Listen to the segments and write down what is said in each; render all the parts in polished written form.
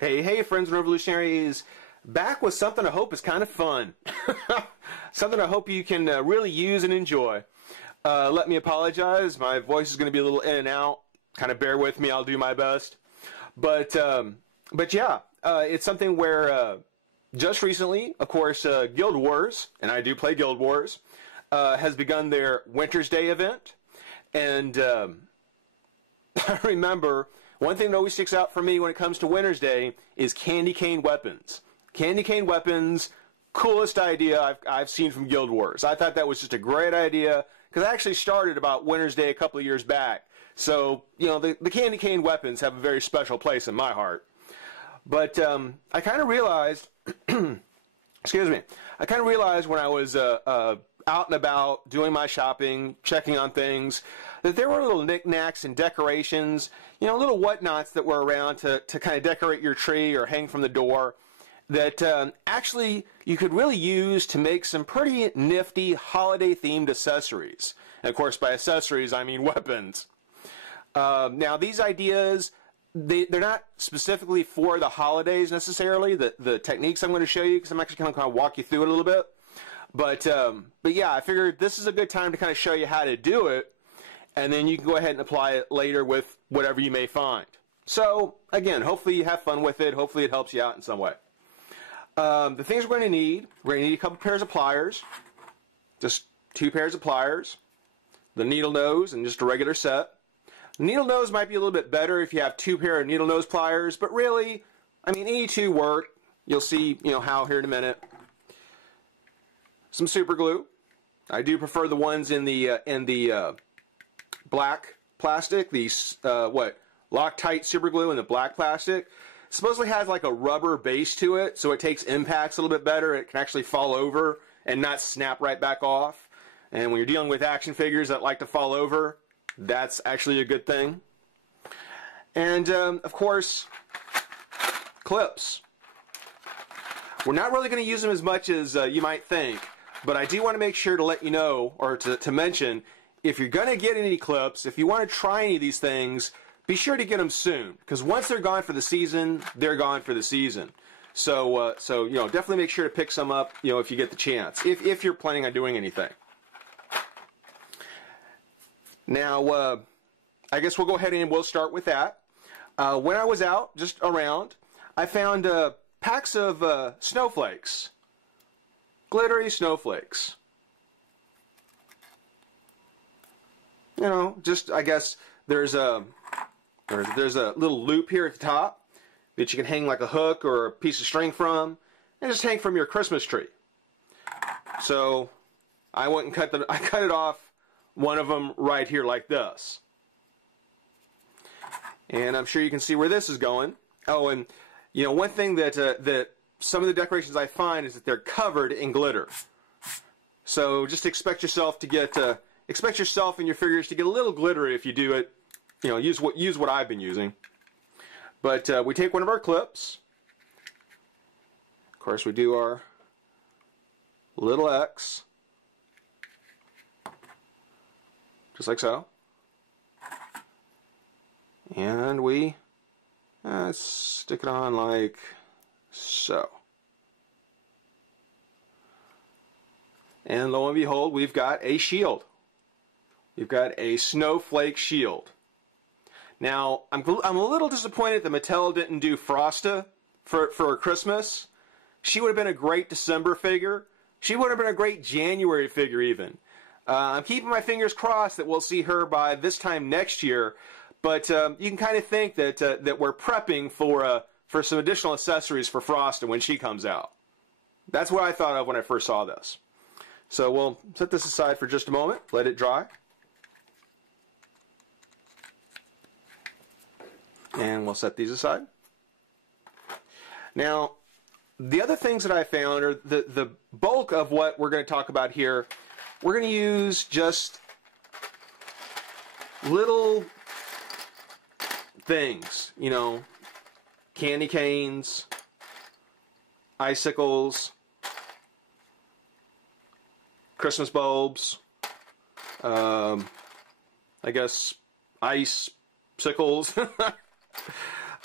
Hey, friends and revolutionaries. Back with something I hope is kind of fun. Something I hope you can really use and enjoy. Let me apologize. My voice is going to be a little in and out. Kind of bear with me. I'll do my best. But yeah, it's something where just recently, of course, Guild Wars, and I do play Guild Wars, has begun their Winter's Day event. And I remember one thing that always sticks out for me when it comes to Winter's Day is candy cane weapons. Candy cane weapons, coolest idea I've seen from Guild Wars. I thought that was just a great idea because I actually started about Winter's Day a couple of years back. So, you know, the candy cane weapons have a very special place in my heart. But I kind of realized, excuse me, I kind of realized when I was out and about doing my shopping, checking on things, that there were little knickknacks and decorations, you know, little whatnots that were around to kind of decorate your tree or hang from the door that actually you could really use to make some pretty nifty holiday-themed accessories. And of course, by accessories, I mean weapons. Now, these ideas, they're not specifically for the holidays necessarily, the techniques I'm going to show you, because I'm actually going to kind of walk you through it a little bit. But yeah, I figured this is a good time to kind of show you how to do it, and then you can go ahead and apply it later with whatever you may find. So, again, hopefully you have fun with it. Hopefully it helps you out in some way. The things we're going to need a couple pairs of pliers, just 2 pairs of pliers, the needle nose, and just a regular set. The needle nose might be a little bit better if you have 2 pair of needle nose pliers, but really, I mean, any 2 work. You'll see, you know, how here in a minute. Some super glue. I do prefer the ones in the black plastic. These Loctite super glue in the black plastic. It supposedly has like a rubber base to it, so it takes impacts a little bit better. It can actually fall over and not snap right back off. And when you're dealing with action figures that like to fall over, that's actually a good thing. And of course, clips. We're not really going to use them as much as you might think. But I do want to make sure to let you know, or to mention, if you're going to get any clips, if you want to try any of these things, be sure to get them soon. Because once they're gone for the season, they're gone for the season. So you know, definitely make sure to pick some up, you know, if you get the chance, if you're planning on doing anything. Now, I guess we'll go ahead and we'll start with that. When I was out, just around, I found packs of snowflakes. Glittery snowflakes. You know, just I guess there's a little loop here at the top that you can hang like a hook or a piece of string from, and just hang from your Christmas tree. So I went and I cut it off one of them right here like this. And I'm sure you can see where this is going. Oh, and you know, one thing that some of the decorations I find is that they're covered in glitter. So just expect yourself to get, expect yourself and your figures to get a little glittery if you do it. You know, use what I've been using. But we take one of our clips. Of course, we do our little X, just like so. And we stick it on like so. And lo and behold, we've got a shield. We've got a snowflake shield. Now, I'm a little disappointed that Mattel didn't do Frosta for Christmas. She would have been a great December figure. She would have been a great January figure even. I'm keeping my fingers crossed that we'll see her by this time next year. But you can kind of think that we're prepping for some additional accessories for Frosta when she comes out. That's what I thought of when I first saw this. So we'll set this aside for just a moment, let it dry. And we'll set these aside. Now, the other things that I found are the bulk of what we're going to talk about here. We're going to use just little things, you know, candy canes, icicles, Christmas bulbs, I guess ice sickles.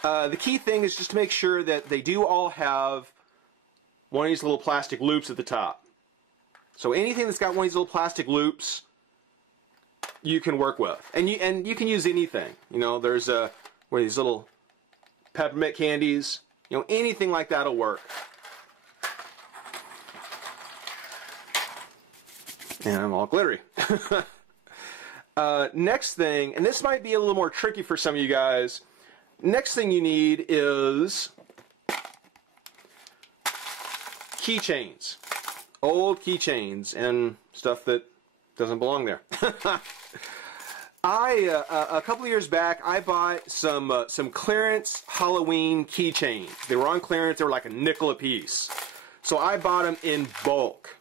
The key thing is just to make sure that they do all have one of these little plastic loops at the top. So anything that's got one of these little plastic loops, you can work with, and you can use anything. You know, there's one of these little peppermint candies. You know, anything like that'll work. And I'm all glittery. Next thing, and this might be a little more tricky for some of you guys. Next thing you need is keychains. Old keychains and stuff that doesn't belong there. A couple of years back, I bought some clearance Halloween keychains. They were on clearance. They were like a nickel a piece. So I bought them in bulk.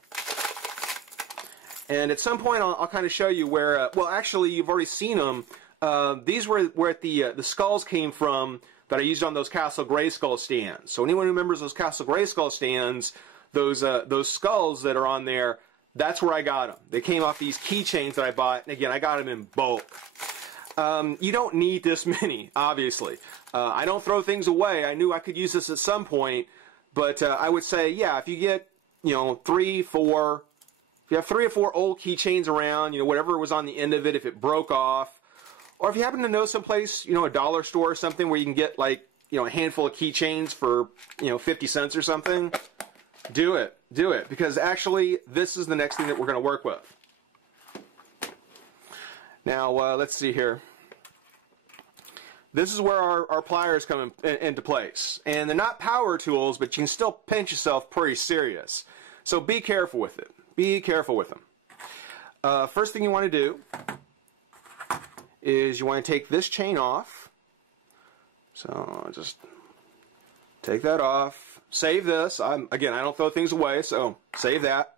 And at some point, I'll kind of show you where. Well, actually, you've already seen them. These were where the skulls came from that I used on those Castle Grayskull stands. So anyone who remembers those Castle Grayskull stands, those skulls that are on there, that's where I got them. They came off these keychains that I bought, and again, I got them in bulk. You don't need this many, obviously. I don't throw things away. I knew I could use this at some point, but I would say, yeah, if you get, you know, 3, 4. If you have 3 or 4 old keychains around, you know, whatever was on the end of it, if it broke off, or if you happen to know someplace, you know, a dollar store or something where you can get, like, you know, a handful of keychains for, you know, 50 cents or something, do it. Do it. Because actually, this is the next thing that we're going to work with. Now, let's see here. This is where our pliers come into place. And they're not power tools, but you can still pinch yourself pretty serious. So be careful with it. Be careful with them. First thing you want to do is you want to take this chain off. So just take that off. Save this. Again, I don't throw things away, so save that.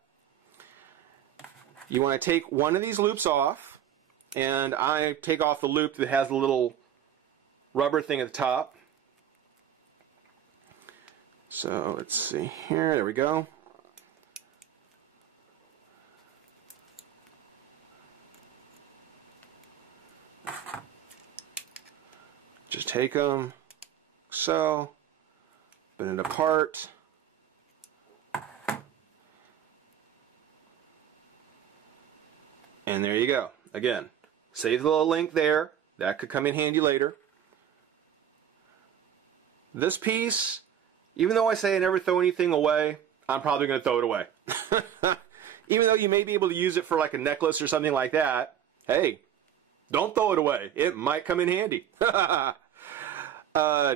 You want to take one of these loops off, and I take off the loop that has the little rubber thing at the top. So let's see here. There we go. Just take them, so, bend it apart, and there you go. Again, save the little link there. That could come in handy later. This piece, even though I say I never throw anything away, I'm probably going to throw it away. Even though you may be able to use it for like a necklace or something like that, hey, don't throw it away. It might come in handy.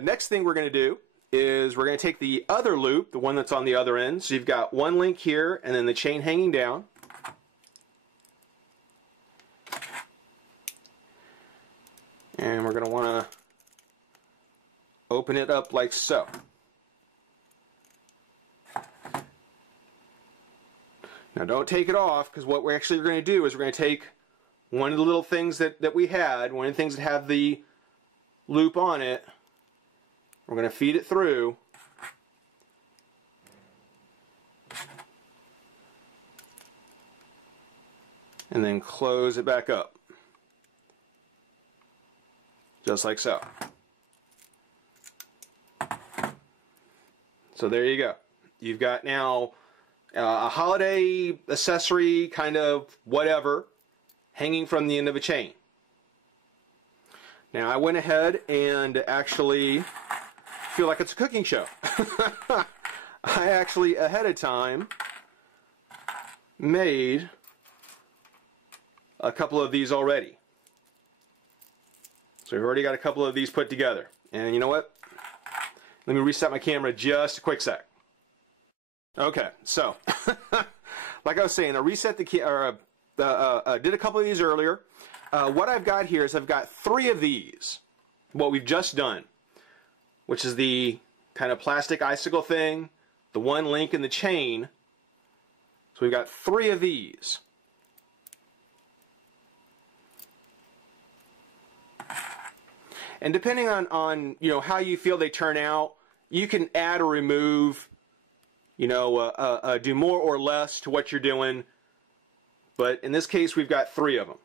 Next thing we're going to do is we're going to take the other loop, the one that's on the other end. So you've got one link here and then the chain hanging down. And we're going to want to open it up like so. Now don't take it off, because what we're actually going to do is we're going to take one of the little things that we had, one of the things that have the loop on it, we're going to feed it through. And then close it back up. Just like so. So there you go. You've got now a holiday accessory, kind of whatever, hanging from the end of a chain. Now I went ahead and actually feel like it's a cooking show. I actually ahead of time made a couple of these already. So we've already got a couple of these put together. And you know what? Let me reset my camera just a quick sec. Okay, so like I was saying, I reset the did a couple of these earlier. What I've got here is I've got 3 of these, what we've just done, which is the kind of plastic icicle thing, the one link in the chain. So we've got 3 of these. And depending on you know how you feel they turn out, you can add or remove, you know, do more or less to what you're doing. But in this case, we've got 3 of them.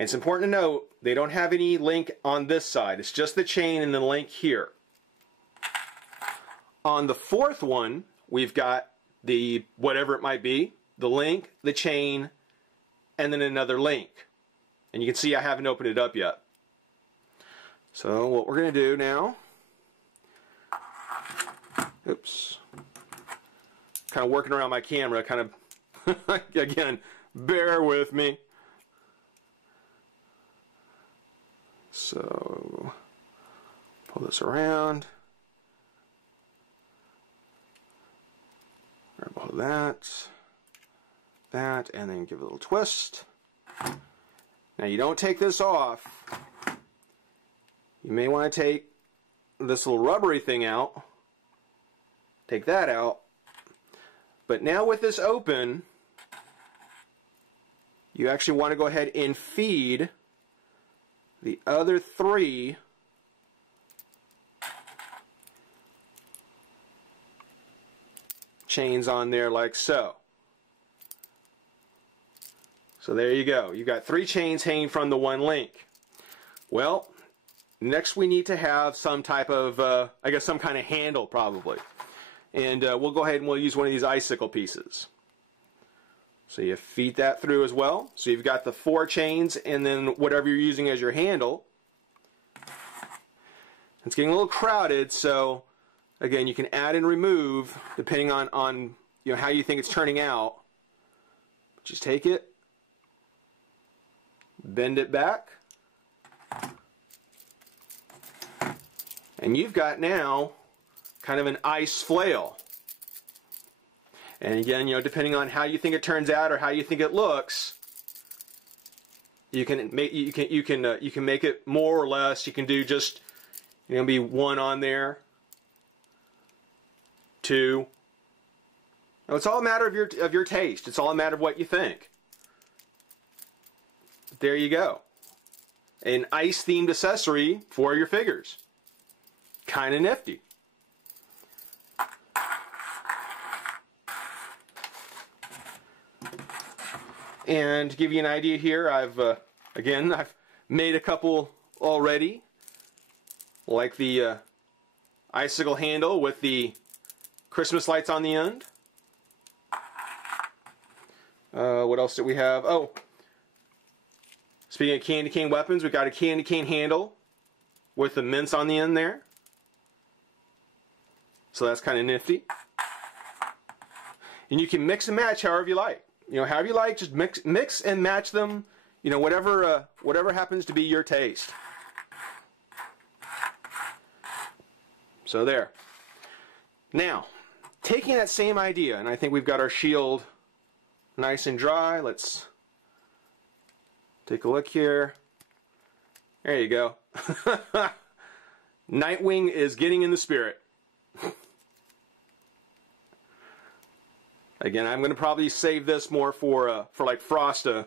And it's important to note, they don't have any link on this side. It's just the chain and the link here. On the fourth one, we've got the, whatever it might be, the link, the chain, and then another link. And you can see I haven't opened it up yet. So what we're going to do now, oops, kind of working around my camera, kind of, again, bear with me. So, pull this around, grab all of that, and then give it a little twist. Now you don't take this off. You may want to take this little rubbery thing out. Take that out. But now with this open, you actually want to go ahead and feed the other 3 chains on there like so. So there you go. You've got 3 chains hanging from the one link. Well, next we need to have some type of, I guess some kind of handle probably. And we'll go ahead and we'll use one of these icicle pieces. So you feed that through as well. So you've got the 4 chains and then whatever you're using as your handle. It's getting a little crowded, so again, you can add and remove depending on you know, how you think it's turning out. Just take it, bend it back, and you've got now kind of an ice flail. And again, you know, depending on how you think it turns out or how you think it looks, you can make you can make it more or less. You can do just, you know, be 1 on there, 2. Now, it's all a matter of your taste. It's all a matter of what you think. There you go, an ice themed accessory for your figures. Kind of nifty. And to give you an idea here, I've made a couple already, like the icicle handle with the Christmas lights on the end. What else did we have? Oh, speaking of candy cane weapons, we've got a candy cane handle with the mints on the end there. So that's kind of nifty. And you can mix and match however you like. You know, however you like, just mix and match them. You know, whatever happens to be your taste. So there. Now, taking that same idea, and I think we've got our shield nice and dry. Let's take a look here. There you go. Nightwing is getting in the spirit. Again, I'm going to probably save this more for like Frosta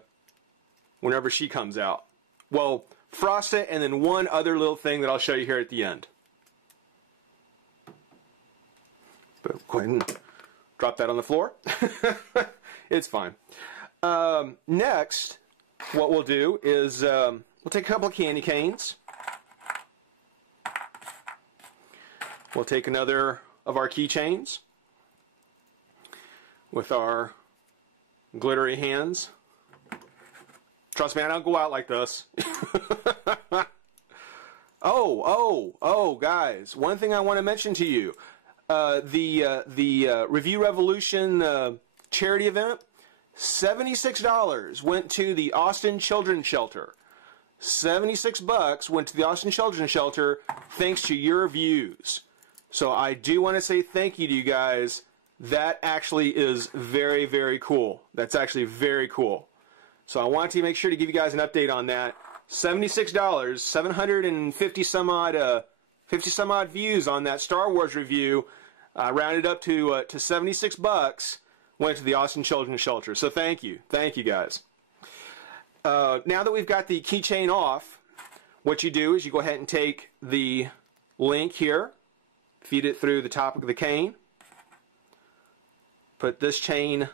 whenever she comes out. Well, Frosta and then one other little thing that I'll show you here at the end. But go ahead and drop that on the floor. It's fine. Next, what we'll do is we'll take a couple of candy canes. We'll take another of our keychains with our glittery hands. Trust me, I don't go out like this. Oh, guys, one thing I want to mention to you. The Review Revolution charity event, $76 went to the Austin Children's Shelter. $76 went to the Austin Children's Shelter thanks to your views. So I do want to say thank you to you guys. That actually is very, very cool. That's actually very cool. So I want to make sure to give you guys an update on that. $76, 750 some odd, 50 some odd views on that Star Wars review, rounded up to $76, went to the Austin Children's Shelter. So thank you guys. Now that we've got the keychain off, what you do is you go ahead and take the link here, feed it through the top of the cane, put this chain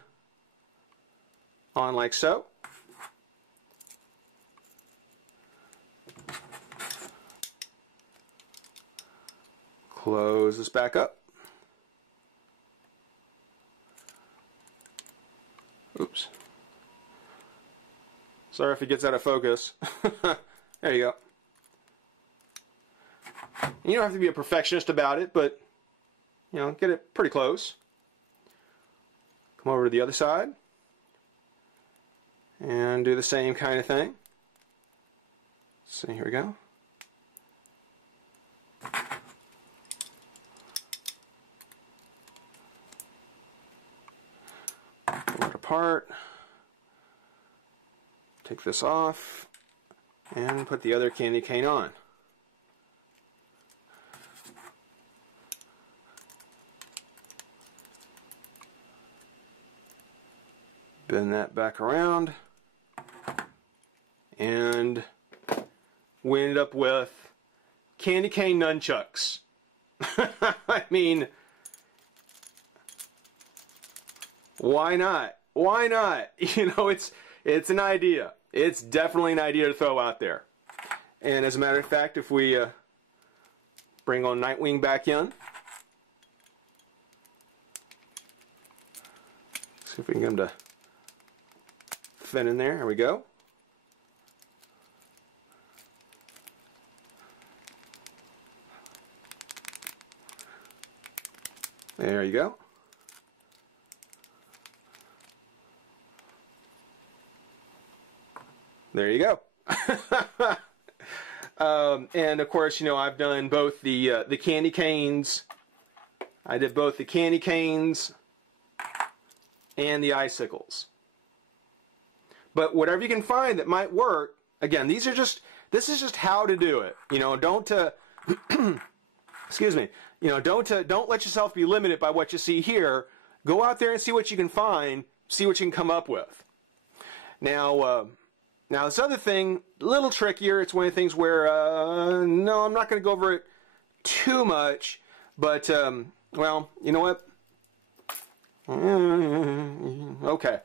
on like so. Close this back up. Oops. Sorry if it gets out of focus. There you go. You don't have to be a perfectionist about it, but you know, get it pretty close. Come over to the other side and do the same kind of thing. So here we go. Pull it apart. Take this off and put the other candy cane on. Bend that back around, and we ended up with candy cane nunchucks. I mean, why not? Why not? You know, it's an idea. It's definitely an idea to throw out there. And as a matter of fact, if we bring on Nightwing back in, see if we can get him to fit in there. There we go. There you go. There you go. And of course, you know, I've done both the candy canes. I did both the candy canes and the icicles. But whatever you can find that might work, again, this is just how to do it. You know, don't excuse me. You know, don't let yourself be limited by what you see here. Go out there and see what you can find, see what you can come up with. Now, now this other thing, a little trickier. It's one of the things where, no, I'm not going to go over it too much. But, well, you know what? Okay.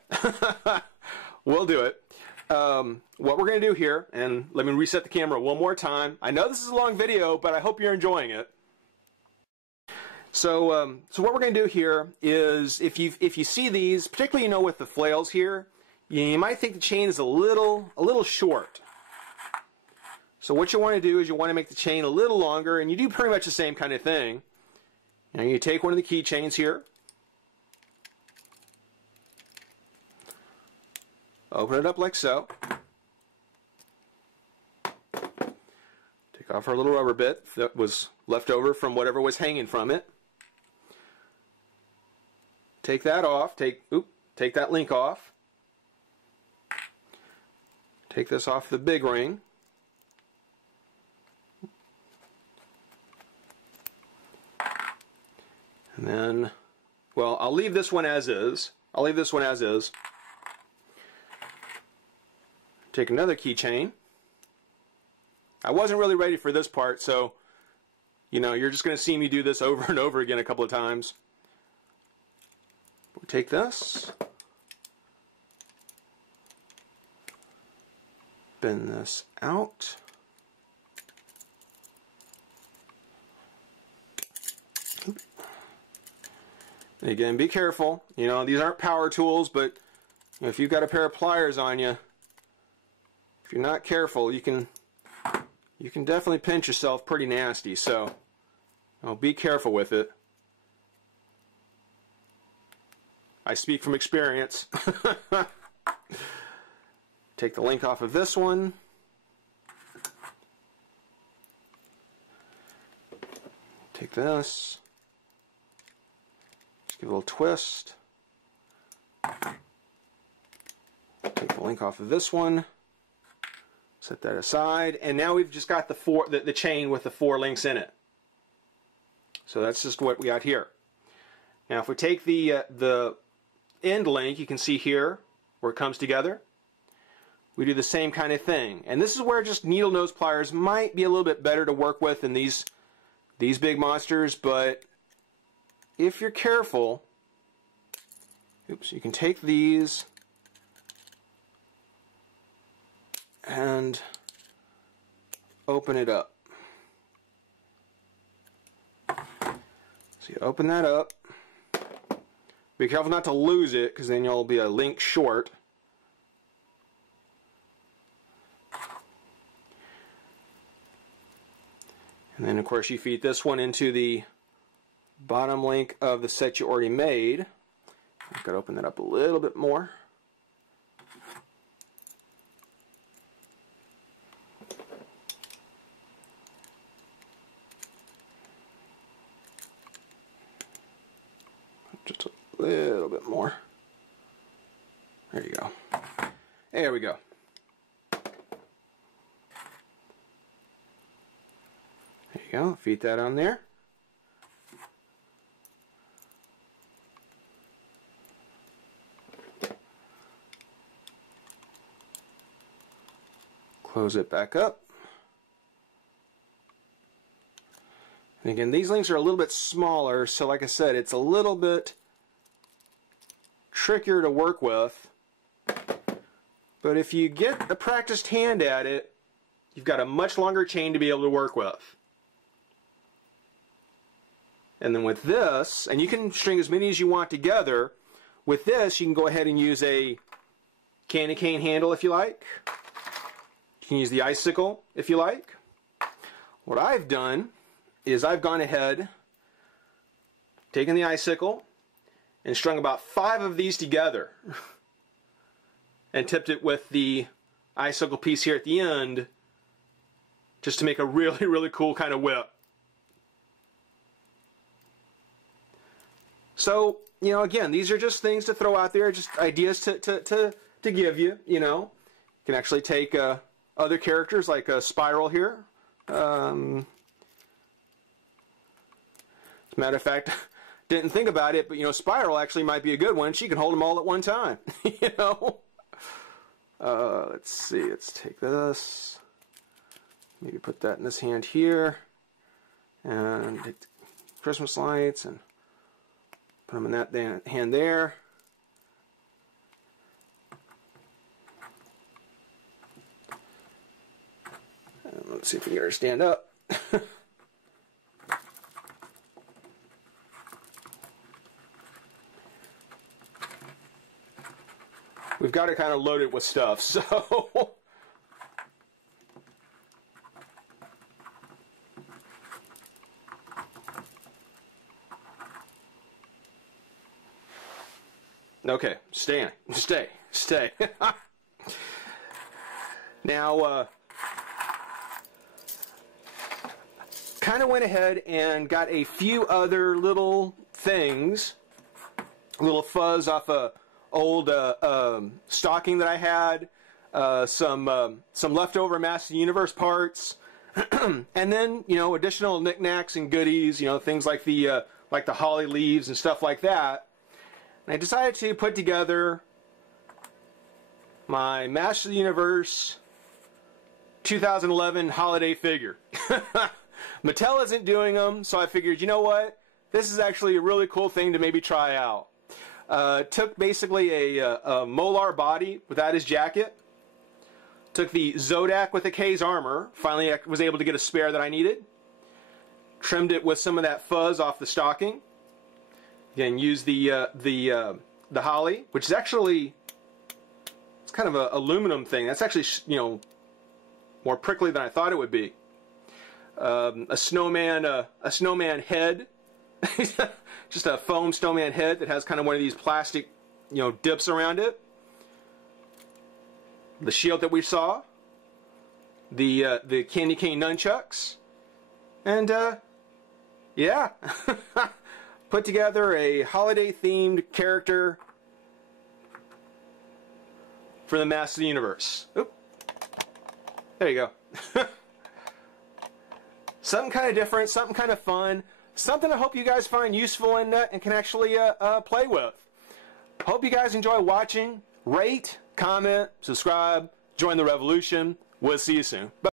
We'll do it. What we're going to do here, and let me reset the camera one more time. I know this is a long video, but I hope you're enjoying it. So, so what we're going to do here is, if you see these, particularly, you know, with the flails here, you might think the chain is a little short. So what you want to do is you want to make the chain a little longer, and you do pretty much the same kind of thing. Now you take one of the keychains here, open it up like so. Take off our little rubber bit that was left over from whatever was hanging from it. Take that off. Take that link off. Take this off the big ring. And then, well, I'll leave this one as is. I'll leave this one as is. Take another keychain. I wasn't really ready for this part, so, you know, you're just going to see me do this over and over again a couple of times. We'll take this. Bend this out. And again, be careful. You know, these aren't power tools, but you know, if you've got a pair of pliers on you, if you're not careful, you can definitely pinch yourself pretty nasty. So, be careful with it. I speak from experience. Take the link off of this one. Take this. Just give it a little twist. Take the link off of this one. Set that aside, and now we've just got the chain with the 4 links in it. So that's just what we got here. Now, if we take the end link, you can see here where it comes together. We do the same kind of thing, and this is where just needle nose pliers might be a little bit better to work with than these big monsters. But if you're careful, oops, you can take these and open it up. So you open that up. Be careful not to lose it, because then you'll be a link short. And then of course you feed this one into the bottom link of the set you already made. I've got to open that up a little bit more. Just a little bit more. There you go. There we go. There you go. Feed that on there. Close it back up. And again, these links are a little bit smaller, so like I said, it's a little bit trickier to work with. But if you get a practiced hand at it, you've got a much longer chain to be able to work with. And then with this, and you can string as many as you want together, with this you can go ahead and use a candy cane handle if you like. You can use the icicle if you like. What I've done is I've gone ahead, taken the icicle, and strung about 5 of these together and tipped it with the icicle piece here at the end just to make a really, really cool kind of whip. So, you know, again, these are just things to throw out there, just ideas to give you, you know. You can actually take other characters like a Spiral here. As a matter of fact, didn't think about it, but, you know, Spiral actually might be a good one. She can hold them all at one time, you know. Let's see, let's take this. Maybe put that in this hand here. And take the Christmas lights and put them in that hand there. And let's see if we can get her to stand up. We've got it kind of loaded with stuff, so okay, stay. Now, kind of went ahead and got a few other little things, a little fuzz off a old stocking that I had, some leftover Master of the Universe parts, and then, you know, additional knickknacks and goodies, you know, things like the holly leaves and stuff like that. And I decided to put together my Master of the Universe 2011 holiday figure. Mattel isn't doing them, so I figured, you know what, this is actually a really cool thing to maybe try out. Took basically a Molar body without his jacket. Took the Zodak with the K's armor. Finally, I was able to get a spare that I needed. Trimmed it with some of that fuzz off the stocking. Again, used the holly, which is actually, it's kind of an aluminum thing. That's actually, you know, more prickly than I thought it would be. A snowman head. Just a foam snowman head that has kind of one of these plastic, you know, dips around it. The shield that we saw. The candy cane nunchucks. And yeah. Put together a holiday themed character for the Master of the Universe. Oop. There you go. Something kind of different, something kind of fun. Something I hope you guys find useful and can actually play with. Hope you guys enjoy watching. Rate, comment, subscribe, join the revolution. We'll see you soon. Bye.